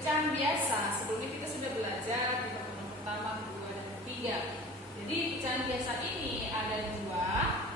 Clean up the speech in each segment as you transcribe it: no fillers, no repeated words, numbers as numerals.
pecahan biasa. Sebelumnya kita sudah belajar di pertemuan pertama, kedua, dan ketiga. Jadi pecahan biasa ini ada dua,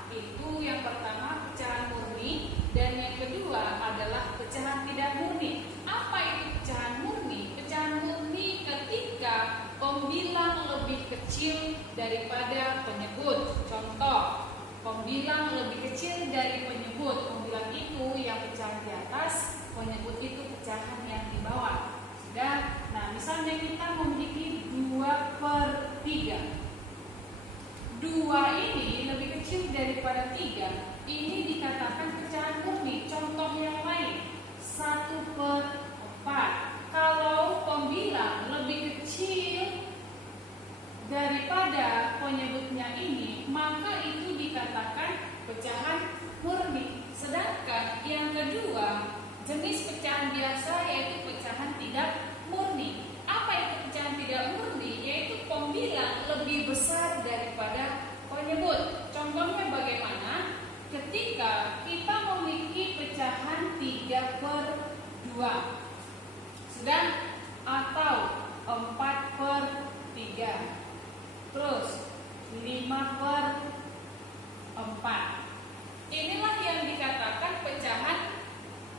itu yang pertama pecahan murni dan yang kedua adalah pecahan tidak murni. Apa itu pecahan murni? Pecahan murni ketika pembilang lebih kecil daripada penyebut. Contoh, pembilang lebih kecil dari penyebut. Pembilang itu yang pecahan di atas, penyebut itu pecahan yang di bawah. Sudah? Nah, misalnya kita memiliki 2/3. 2 ini lebih kecil daripada 3. Ini dikatakan pecahan murni. Contoh yang lain, 1/4. Kalau pembilang lebih kecil daripada penyebutnya ini, maka itu dikatakan pecahan murni. Sedangkan yang kedua, jenis pecahan biasa yaitu pecahan tidak murni. Apa itu pecahan tidak murni? Yaitu pembilang lebih besar daripada penyebut. Contohnya bagaimana? Ketika kita memiliki pecahan 3/2, sudah, atau 4/3, terus 5/4. Inilah yang dikatakan pecahan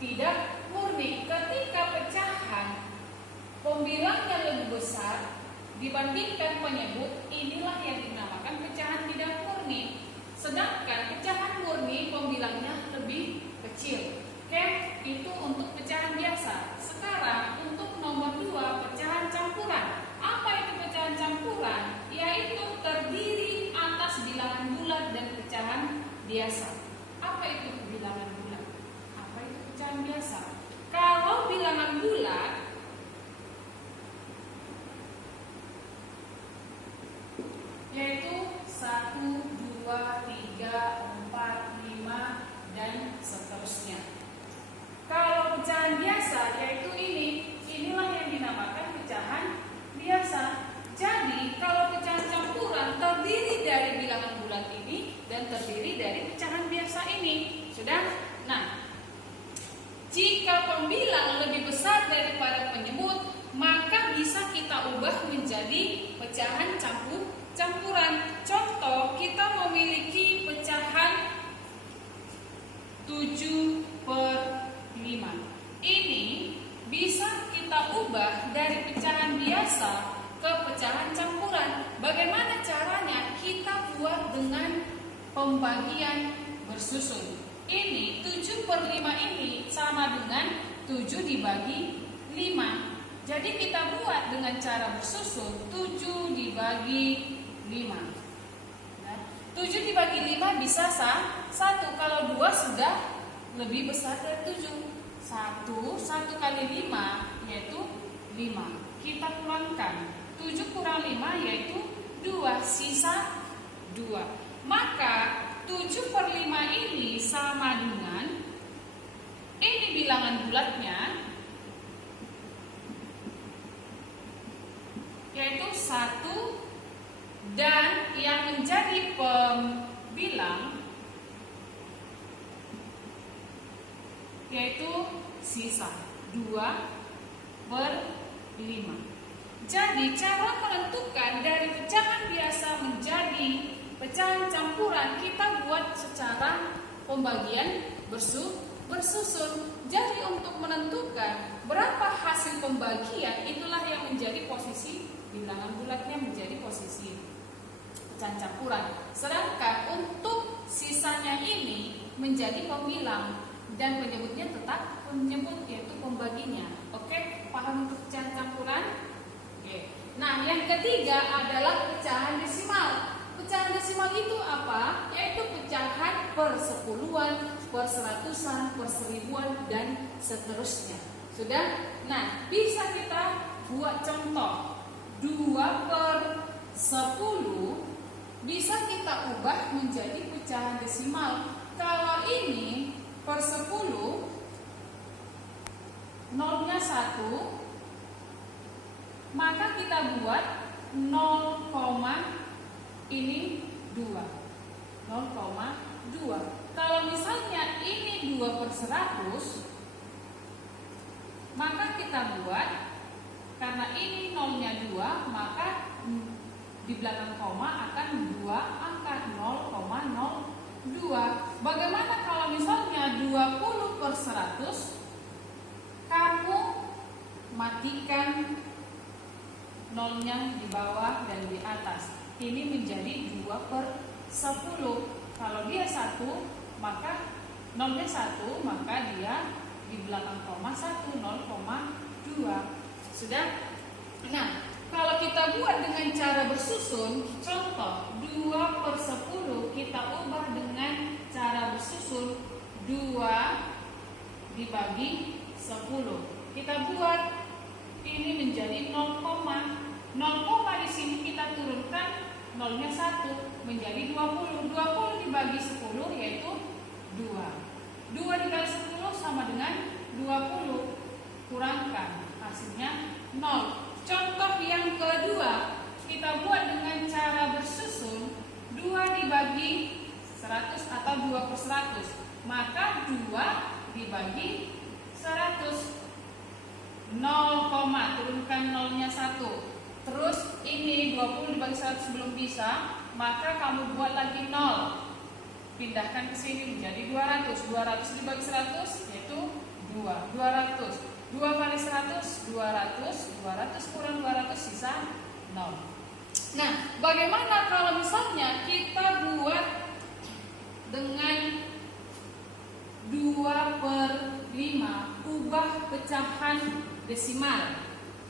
tidak murni. Ketika pecahan pembilangnya lebih besar dibandingkan penyebut, inilah yang dinamakan pecahan tidak murni. Sedangkan pecahan murni pembilangnya lebih kecil. Oke, itu untuk pecahan biasa. Sekarang untuk nomor 2, pecahan campuran. Apa itu pecahan campuran? Yaitu terdiri atas bilangan bulat dan pecahan biasa. Apa itu bilangan bulat? Apa itu pecahan biasa? Kalau bilangan bulat yaitu 1, 2, 3, 4, 5, dan seterusnya. Kalau pecahan biasa yaitu inilah yang dinamakan pecahan biasa. Jadi kalau pecahan campuran terdiri dari bilangan bulat ini dan terdiri dari pecahan biasa ini. Sudah? Nah, jika pembilang lebih besar daripada penyebut, maka bisa kita ubah menjadi pecahan campuran. Contoh, kita memiliki pecahan 7/5. Ini bisa kita ubah dari pecahan biasa ke pecahan campuran. Bagaimana caranya? Kita buat dengan pembagian bersusun. Ini 7/5 ini sama dengan 7 dibagi 5. Jadi kita buat dengan cara bersusun 7 dibagi 5. 7 dibagi 5 bisa 1. Kalau 2 sudah lebih besar dari 7. 1 kali 5 yaitu 5. Kita kurangkan 7 kurang 5 yaitu 2, sisa 2. Maka 7/5 ini sama dengan, ini bilangan bulatnya, yaitu 1, dan yang menjadi pembilang yaitu sisa 2/5. Jadi cara menentukan dari pecahan biasa menjadi pecahan campuran kita buat secara pembagian bersusun. Jadi untuk menentukan berapa hasil pembagian, itulah yang menjadi posisi bilangan bulatnya menjadi posisi pecahan campuran. Sedangkan untuk sisanya ini menjadi pembilang dan penyebutnya tetap penyebut yaitu pembaginya. Oke, paham untuk pecahan campuran? Oke. Nah, yang ketiga adalah pecahan desimal. Pecahan desimal itu apa? Yaitu pecahan per sepuluhan, per seratusan, per seribuan, dan seterusnya. Sudah? Nah, bisa kita buat contoh. 2/10 bisa kita ubah menjadi pecahan desimal. Kalau ini per 10, nolnya 1, maka kita buat 0, ini 2. 0,2. Kalau misalnya ini 2/100, maka kita buat karena ini nolnya 2, maka di belakang koma akan 2 angka 0,02. Bagaimana kalau misalnya 20 per 100? Kamu matikan nolnya di bawah dan di atas. Ini menjadi 2 per 10. Kalau dia 1, maka nolnya 1, maka dia di belakang koma 1, 0,2. Sudah? Nah, kalau kita buat dengan cara bersusun, contoh 2 per 10 kita ubah dengan cara bersusun 2 dibagi 10. Kita buat ini menjadi 0, 0, di sini kita turunkan nolnya 1 menjadi 20. 20 dibagi 10 yaitu 2. 2 dikali 10 sama dengan 20. Kurangkan, hasilnya 0. Contoh yang kedua, kita buat dengan cara bersusun 2 dibagi 100 atau 2 per 100. Maka 2 dibagi 100. 0, turunkan nolnya 1. Terus ini 20 dibagi 100 belum bisa, maka kamu buat lagi 0. Pindahkan ke sini menjadi 200. 200 dibagi 100 yaitu 2. 200. 2 kali 100 200. 200 kurang 200 sisa 0. Nah, bagaimana kalau misalnya kita buat dengan 2 per 5, ubah pecahan desimal.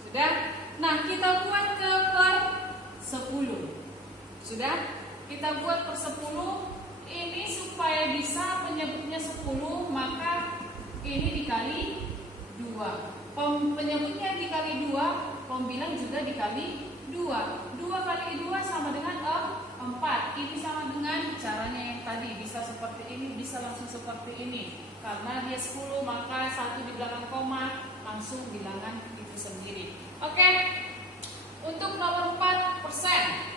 Sudah? Nah, kita buat ke per 10. Sudah? Kita buat per 10. Ini supaya bisa penyebutnya 10, maka ini dikali 2. Penyebutnya dikali 2, pembilang juga dikali 2. 2 kali 2 sama dengan 4. Ini sama dengan caranya yang tadi. Bisa seperti ini, bisa langsung seperti ini. Karena dia 10, maka 1 di belakang koma, langsung bilangan itu sendiri. Oke, untuk nomor 4 persen.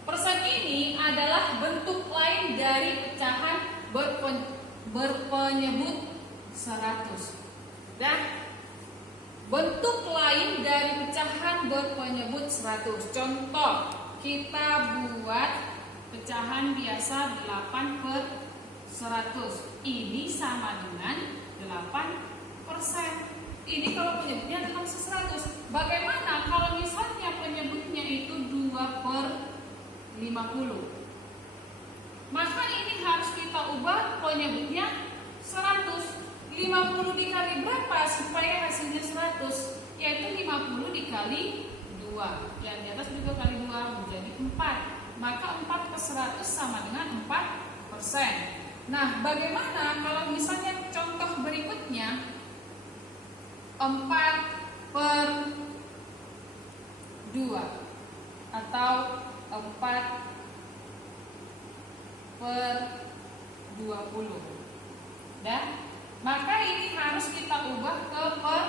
Persen ini adalah bentuk lain dari pecahan berpenyebut 100. Dan bentuk lain dari pecahan berpenyebut 100. Contoh, kita buat pecahan biasa 8 per 100. Ini sama dengan 8%. Ini kalau penyebutnya dalam 100. Bagaimana kalau misalnya penyebutnya itu 2 per 50? Maka ini harus kita ubah penyebutnya 100. 50 dikali berapa supaya hasilnya 100? Yaitu 50 dikali 2. Yang di atas juga kali 2 menjadi 4. Maka 4 per 100 sama dengan 4%. Nah, bagaimana kalau misalnya contoh berikutnya 4 per 2 atau 4 per 20. Dan maka ini harus kita ubah ke per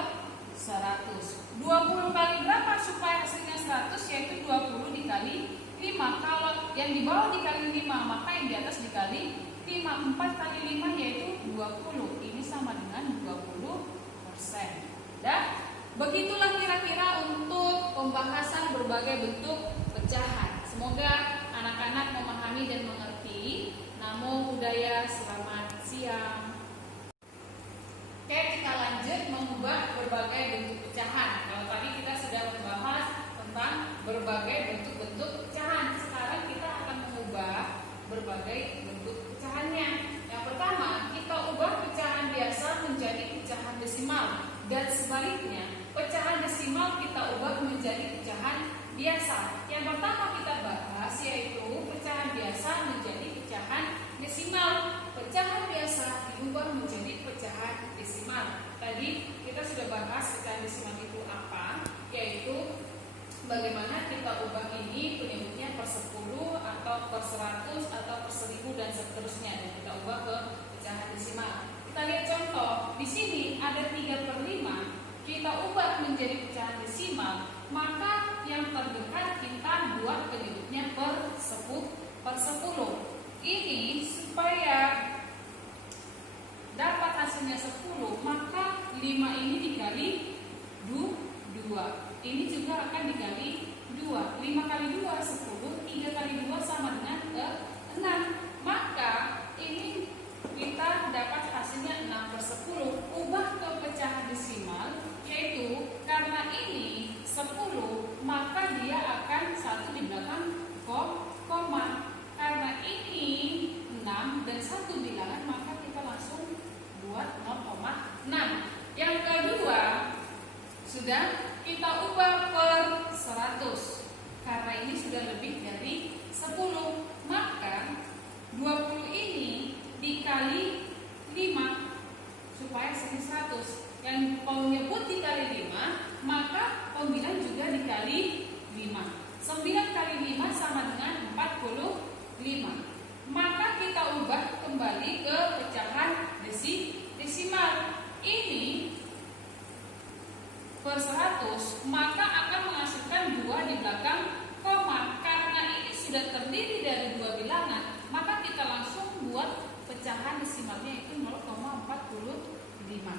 100. 20 kali berapa supaya hasilnya 100? Yaitu 20 dikali 5. Kalau yang di bawah dikali 5, maka yang di atas dikali 5. 4 kali 5 yaitu 20. Ini sama dengan 20%. Dan begitulah kira-kira untuk pembahasan berbagai bentuk pecahan. Semoga anak-anak memahami dan mengerti. Namo Buddhaya, selamat siang. Oke, kita lanjut mengubah berbagai bentuk pecahan. Kalau tadi kita sudah membahas tentang berbagai bentuk-bentuk pecahan. Sekarang kita akan mengubah berbagai bentuk pecahannya. Yang pertama, kita ubah pecahan biasa menjadi pecahan desimal. Dan sebaliknya, pecahan desimal kita ubah menjadi pecahan biasa. Yang pertama kita bahas yaitu pecahan biasa menjadi pecahan desimal. Pecahan biasa diubah menjadi pecahan desimal. Tadi kita sudah bahas pecahan desimal itu apa, yaitu bagaimana kita ubah ini penyebutnya per 10 atau per 100 atau per 1000 dan seterusnya, dan kita ubah ke pecahan desimal. Kita lihat contoh. Di sini ada 3 per 5. Kita ubah menjadi pecahan desimal, maka yang terdekat kita buat penyebutnya per 10. Ini supaya dapat hasilnya 10, maka 5 ini dikali 2. 2. Ini juga akan dikali 2. 5 kali 2 10, 3 kali 2 sama dengan 6. Maka ini kita dapat hasilnya 6/10. Ubah ke pecahan desimal, yaitu karena ini 10, maka dia akan 1 di belakang koma. Karena ini 6 dan 1 bilangan, maka kita langsung buat 0,6. Yang kedua, sudah kita ubah per 100. Karena ini sudah lebih dari 10, maka 20 ini dikali 5 supaya jadi 100. Yang penyebut dikali 5, maka pembilang juga dikali 5. 9 kali 5 sama dengan 45. Maka kita ubah kembali ke pecahan desimal. Ini per 100, maka akan menghasilkan 2 di belakang koma. Karena ini sudah terdiri dari 2 bilangan, maka kita langsung buat pecahan desimalnya itu 0,45.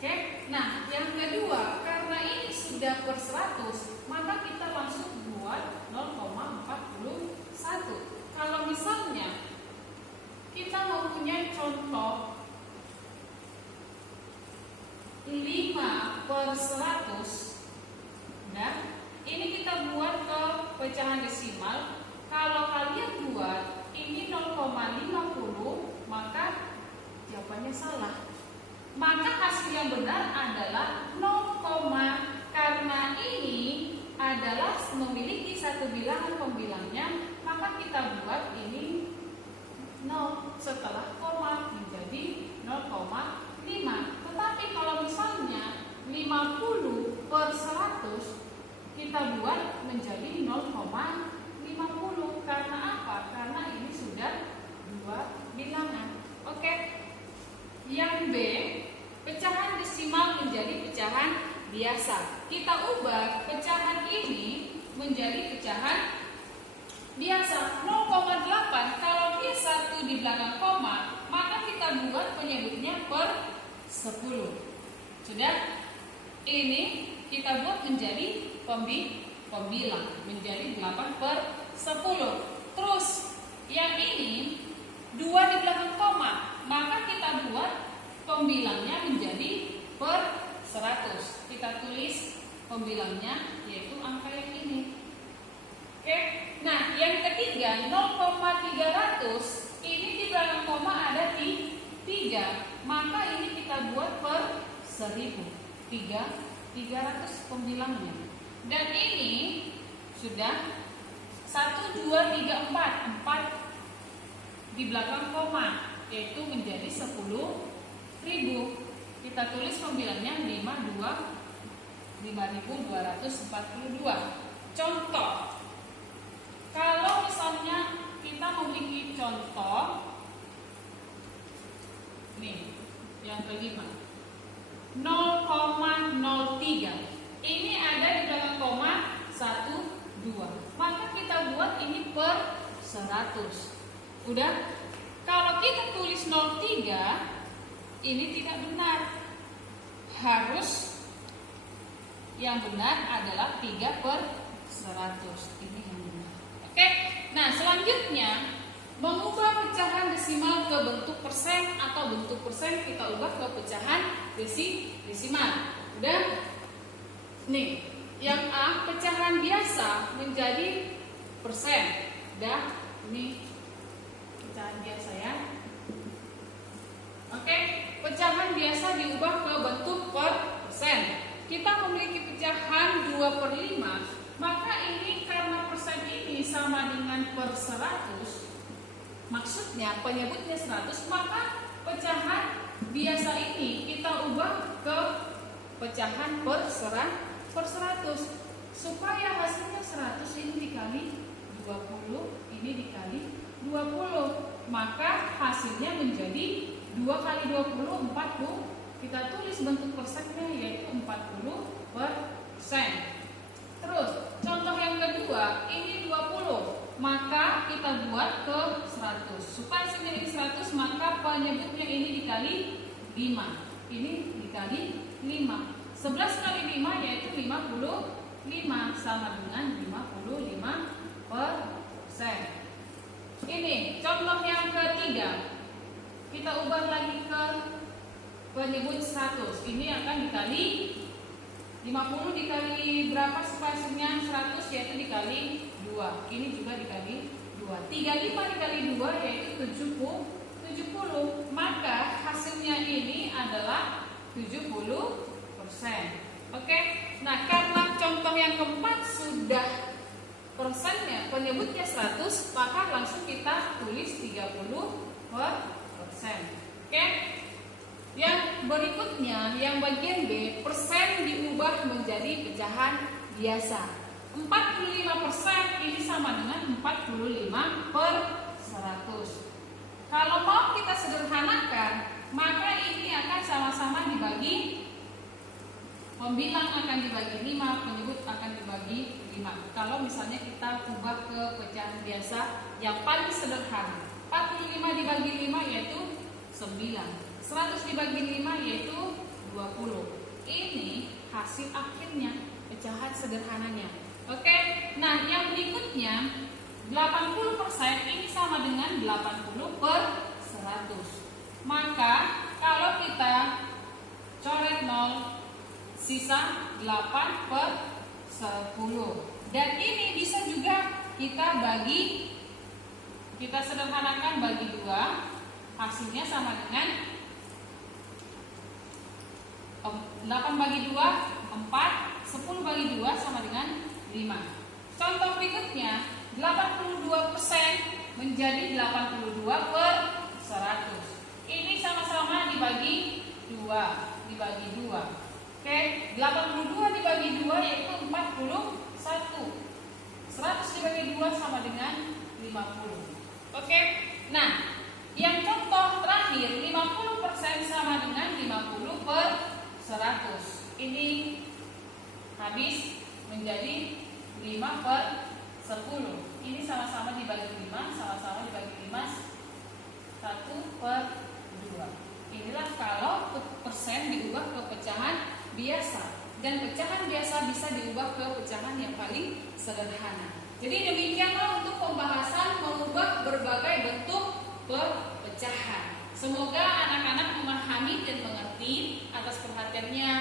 Oke. Nah, yang kedua, karena ini sudah per 100, maka kita langsung buat 0,41. Kalau misalnya kita mempunyai contoh 5/100, dan ini kita buat ke pecahan desimal. Kalau kalian buat ini 0,50, maka jawabannya salah. Maka hasil yang benar adalah 0, karena ini adalah memiliki satu bilangan pembilangnya, maka kita buat ini 0 setelah koma menjadi 0,5. Tetapi kalau misalnya 50/100, kita buat menjadi 0,50. Karena apa? Karena ini sudah 2 bilangan. Oke. Yang B, pecahan desimal menjadi pecahan biasa. Kita ubah pecahan ini menjadi pecahan biasa. 0,8, kalau dia 1 di belakang koma, maka kita buat penyebutnya per 10. Sudah? Ini kita buat menjadi pembilang, menjadi 8/10. Terus yang ini 2 di belakang koma, maka kita buat pembilangnya menjadi per 100. Kita tulis pembilangnya, yaitu angka yang ini. Oke. Nah, yang ketiga 0,300, ini di belakang koma ada 3, maka ini kita buat per 1000. 300 pembilangnya. Dan ini sudah 1, 2, 3, 4 di belakang koma, yaitu menjadi 10.000. Kita tulis pembilangnya 5.242. Contoh, kalau misalnya kita memiliki contoh nih, yang kelima 0,03. Ini ada di belakang koma 1, 2. Maka kita buat ini per 100. Udah? Kalau kita tulis 03, ini tidak benar. Harus yang benar adalah 3/100. Ini yang benar. Oke. Nah, selanjutnya mengubah pecahan desimal ke bentuk persen atau bentuk persen kita ubah ke pecahan desimal. Udah? Nih, yang A pecahan biasa menjadi persen. Udah? Ini pecahan biasa ya. Oke, pecahan biasa diubah ke bentuk persen. Kita memiliki pecahan 2/5, maka ini karena persen ini sama dengan per 100, maksudnya penyebutnya 100, maka pecahan biasa ini kita ubah ke pecahan per 100 supaya hasilnya 100 ini dikali 20, ini dikali 20, maka hasilnya menjadi 2 kali 20, 40. Kita tulis bentuk persennya yaitu 40%. Terus contoh yang kedua, ini 20, maka kita buat ke 100. Supaya hasilnya ini 100, maka penyebutnya ini dikali 5. Ini dikali 5. 11 kali 5 yaitu 55 sama dengan 55%. Ini contoh yang ketiga. Kita ubah lagi ke penyebut 100. Ini akan dikali 50 dikali berapa spasinya 100 yaitu dikali 2. Ini juga dikali 2. 35 dikali 2 yaitu 70. Maka hasilnya ini adalah 70%. Oke. Nah, karena contoh yang keempat sudah persennya penyebutnya 100, maka langsung kita tulis 30%. Oke. Yang berikutnya, yang bagian B, persen diubah menjadi pecahan biasa. 45% ini sama dengan 45/100. Kalau mau kita sederhanakan, maka ini akan sama-sama dibagi. Pembilang akan dibagi 5, penyebut akan dibagi 5. Kalau misalnya kita ubah ke pecahan biasa yang paling sederhana, 45 dibagi 5 yaitu 9, 100 dibagi 5 yaitu 20. Ini hasil akhirnya, pecahan sederhananya. Oke, nah yang berikutnya 80% ini sama dengan 80/100. Maka kalau kita coret 0, sisa 8/10. Dan ini bisa juga kita bagi, kita sederhanakan bagi 2. Hasilnya sama dengan 8 bagi 2, 4, 10 bagi 2 sama dengan 5. Contoh berikutnya, 82% menjadi 82/100. Ini sama-sama dibagi 2, Oke, 82 dibagi 2 yaitu 41. 100 dibagi 2 sama dengan 50. Oke. Nah, yang contoh terakhir 50% sama dengan 50/100. Ini habis menjadi 5/10. Ini sama-sama dibagi 5, sama-sama dibagi 5, 1/2. Inilah kalau persen diubah ke pecahan biasa. Dan pecahan biasa bisa diubah ke pecahan yang paling sederhana. Jadi demikianlah untuk pembahasan mengubah berbagai bentuk pecahan. Semoga anak-anak memahami dan mengerti. Atas perhatiannya